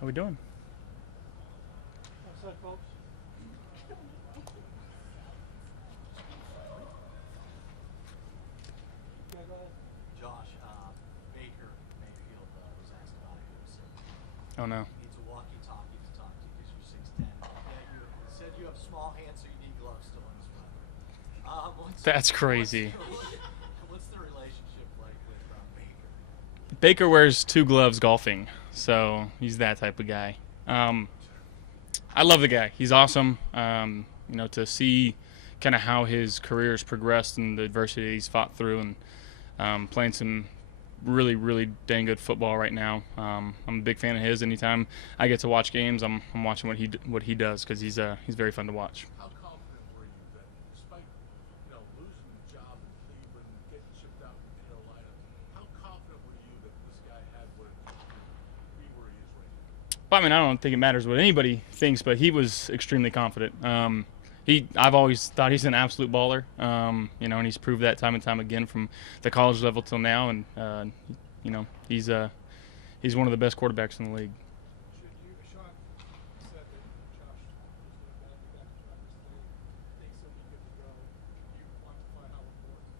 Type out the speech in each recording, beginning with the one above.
How we doing? What's up, folks? Yeah, go ahead. Josh, Baker Mayfield was asked about it. He said Oh no. he needs a walkie-talkie to talk to you because you're 6'10". Yeah, you said you have small hands, so you need gloves still in this weather. That's crazy. What's the relationship like with Baker? Baker wears 2 gloves golfing, so he's that type of guy. I love the guy. He's awesome. To see kind of how his career has progressed and the adversity he's fought through, and playing some really, really dang good football right now. I'm a big fan of his. Anytime I get to watch games, I'm watching what he does because he's very fun to watch. How confident were you that despite losing the job in Cleveland and getting shipped out from Carolina, how confident were you that this guy had what it took to be where he is right now? Well, I mean, I don't think it matters what anybody thinks, but he was extremely confident. I've always thought he's an absolute baller, and he's proved that time and time again from the college level till now, and he's one of the best quarterbacks in the league. Sean said that Josh was going to be back in practice today. They said he good to go. You quantify how important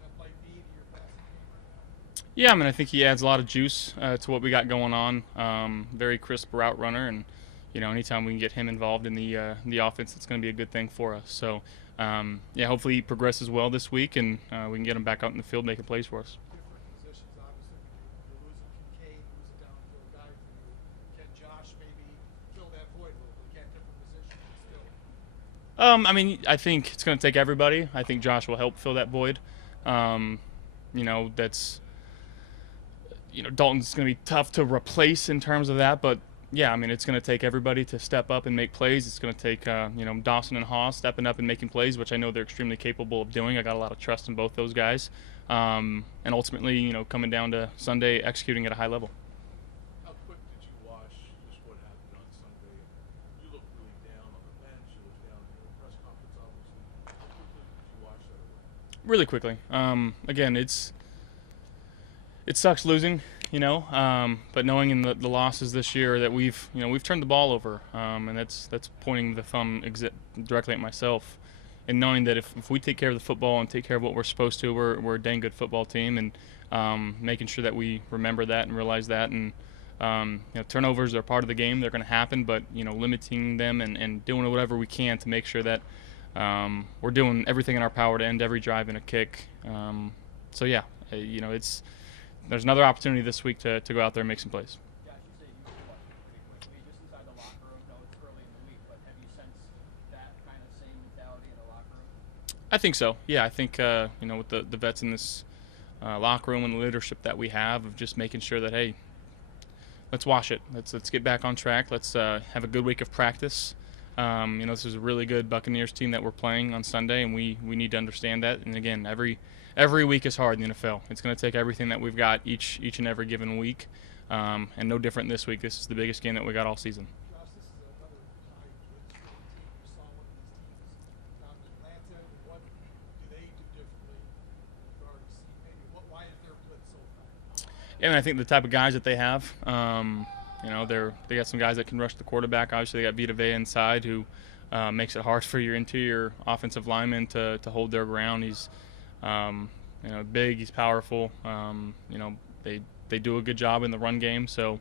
that might be to your passing game right now? Yeah, I mean, I think he adds a lot of juice to what we got going on. Very crisp route runner, and anytime we can get him involved in the offense, it's going to be a good thing for us. So, hopefully he progresses well this week, and we can get him back out in the field making plays for us. Different positions, obviously. You're losing Kincaid, who's a downfield guy for you. Can Josh maybe fill that void a little bit? He can't different positions still. I mean, I think it's going to take everybody. I think Josh will help fill that void. That's Dalton's going to be tough to replace in terms of that, but yeah, I mean, it's going to take everybody to step up and make plays. It's going to take Dawson and Haas stepping up and making plays, which I know they're extremely capable of doing. I got a lot of trust in both those guys, and ultimately, coming down to Sunday, executing at a high level. How quick did you watch just what happened on Sunday? You looked really down on the bench. You looked down in the press conference, obviously. How quickly did you watch that? Really quickly. Again, it sucks losing, but knowing in the losses this year that we've turned the ball over, and that's pointing the thumb directly at myself, and knowing that if we take care of the football and take care of what we're supposed to, we're a dang good football team, and making sure that we remember that and realize that, and turnovers are part of the game. They're going to happen, but limiting them and doing whatever we can to make sure that we're doing everything in our power to end every drive in a kick. There's another opportunity this week to go out there and make some plays. Josh, you say you were watching pretty quickly just inside the locker room. No, it's early in the week, but have you sensed that kind of same mentality in the locker room? I think so. Yeah, I think with the vets in this locker room and the leadership that we have of just making sure that, hey, let's wash it. Let's get back on track. Let's have a good week of practice. This is a really good Buccaneers team that we're playing on Sunday, and we need to understand that. And again, every week is hard in the NFL. It's going to take everything that we've got each and every given week, and no different this week. This is the biggest game that we got all season. Josh, this is another high blitz team. You saw one of these teams down in Atlanta. What do they do differently in regard to see maybe why is their blitz so fast? Yeah, and I think the type of guys that they have, they got some guys that can rush the quarterback. Obviously, they got Vita Vea inside, who makes it hard for your interior offensive lineman to hold their ground. He's big, he's powerful. They do a good job in the run game. So,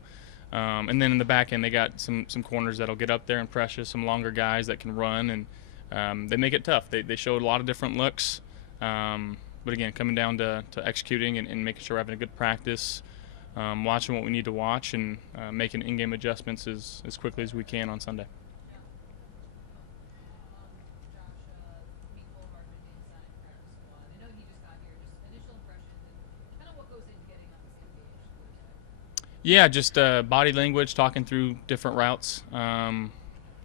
and then in the back end, they got some corners that'll get up there and pressure, some longer guys that can run, and they make it tough. They showed a lot of different looks, but again, coming down to executing and making sure we're having a good practice, watching what we need to watch, and making in-game adjustments as quickly as we can on Sunday. Yeah, just body language, talking through different routes, and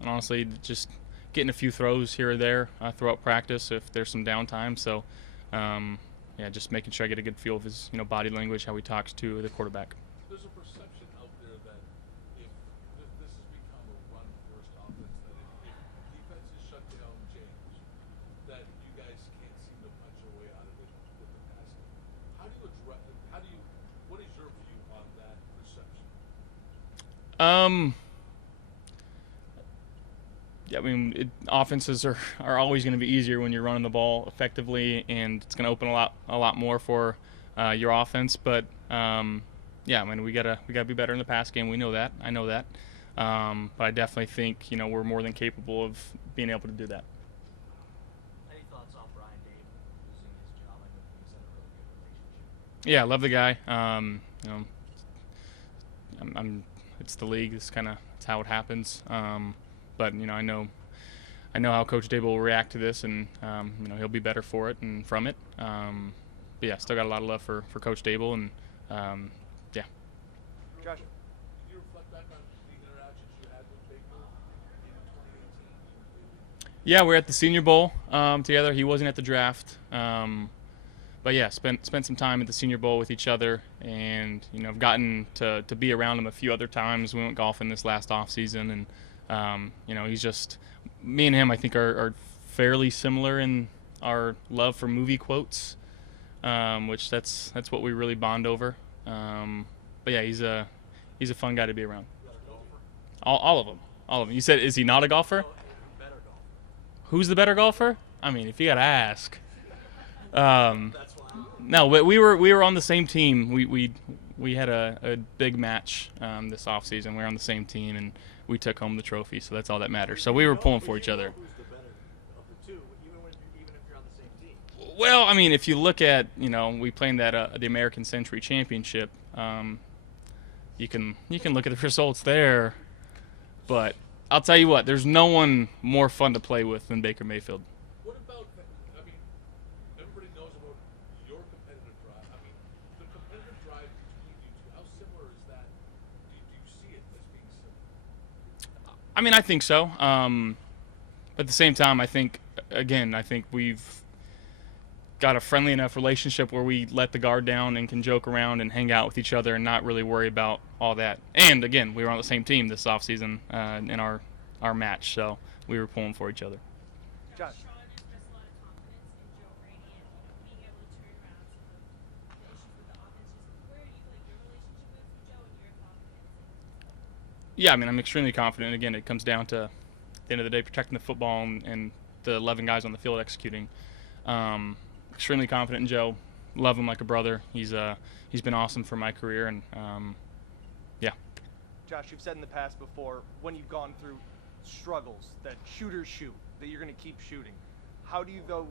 honestly, just getting a few throws here or there throughout practice if there's some downtime. So, just making sure I get a good feel of his body language, how he talks to the quarterback. There's a perception out there that if this has become a run-first offense, that if defenses shut down James, that you guys can't seem to punch your way out of it with the passing. What is your view on that perception? Um, yeah, I mean, offenses are always going to be easier when you're running the ball effectively, and it's going to open a lot more for your offense. But yeah, I mean, we gotta be better in the pass game. We know that. I know that. But I definitely think we're more than capable of being able to do that. Any thoughts on Brian Dable losing his job? I know he's had a really good relationship. Yeah, I love the guy. It's the league. It's how it happens. But I know how Coach Dable will react to this, and he'll be better for it and from it. But yeah, still got a lot of love for Coach Dable, and yeah. Josh. Did you reflect back on the interactions you had with Baker in 2018? Yeah, we're at the Senior Bowl together. He wasn't at the draft, but yeah, spent some time at the Senior Bowl with each other, and I've gotten to be around him a few other times. We went golfing this last off season, and he's just, me and him I think are fairly similar in our love for movie quotes, which that's what we really bond over. But yeah, he's a fun guy to be around. All of them. You said, is he not a golfer? Better golfer. Who's the better golfer? I mean, if you gotta ask. That's why. No, but we were on the same team. We had a big match this off season. We were on the same team, and we took home the trophy. So that's all that matters. So we were pulling for each other. Who's the better of the two, even if you're on the same team? Well, I mean, if you look at we played that the American Century Championship. You can look at the results there, but I'll tell you what, there's no one more fun to play with than Baker Mayfield. What about, I mean, everybody knows about your competitive drive. I mean, the competitive drive between you two, how similar is that? Do you see it as being similar? I mean, I think so. But at the same time, I think we've got a friendly enough relationship where we let the guard down and can joke around and hang out with each other and not really worry about all that. And again, we were on the same team this offseason in our match, so we were pulling for each other. Josh. Sean expressed a lot of confidence in Joe Brady and being able to turn around some of the issues with the offense. Just where do you feel like your relationship is with Joe and your confidence? Yeah, I mean, I'm extremely confident. Again, it comes down to, at the end of the day, protecting the football and the 11 guys on the field executing. Extremely confident in Joe. Love him like a brother. He's been awesome for my career, and yeah. Josh, you've said in the past before, when you've gone through struggles that shooters shoot, that you're going to keep shooting. How do you, though,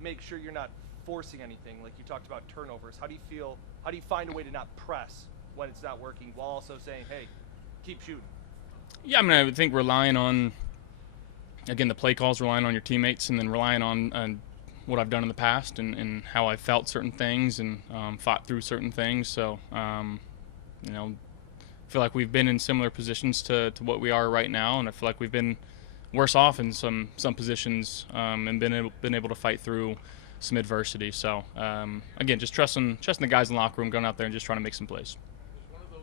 make sure you're not forcing anything? Like you talked about turnovers. How do you find a way to not press when it's not working while also saying, hey, keep shooting? Yeah, I mean, I would think relying on, again, the play calls, relying on your teammates, and then relying on what I've done in the past and how I felt certain things and fought through certain things. So, I feel like we've been in similar positions to what we are right now, and I feel like we've been worse off in some positions and been able to fight through some adversity. So, again, just trusting the guys in the locker room, going out there and just trying to make some plays. Is one of those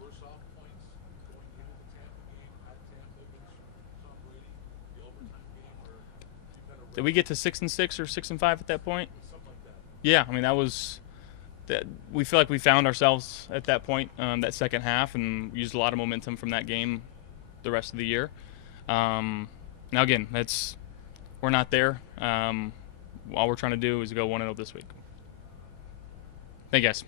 worse off points going into the Tampa game at Tampa against Tom Brady, the overtime game, where you kind of Did we get to 6-6 or 6-5 at that point? something like that? Yeah, I mean that was. We feel like we found ourselves at that point, that second half, and used a lot of momentum from that game the rest of the year. Now again, we're not there. All we're trying to do is go 1-0 this week. Thank you guys.